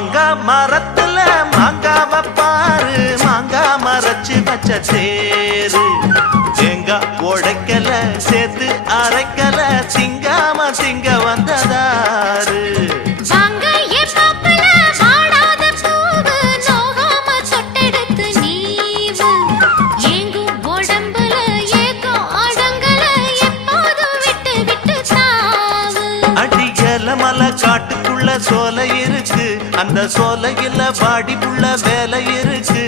மாங்கா மரத்துல மாங்காவ பாரு, மாங்கா மரச்சு வச்ச தேரு. தேங்காய் உடைக்கல சேர்த்து அரைக்கல, திங்காம திங்க வந்ததாரு. மலை காட்டுக்குள்ள சோலை இருக்கு, அந்த சோலையில பாடி புள்ள வேலை இருக்கு.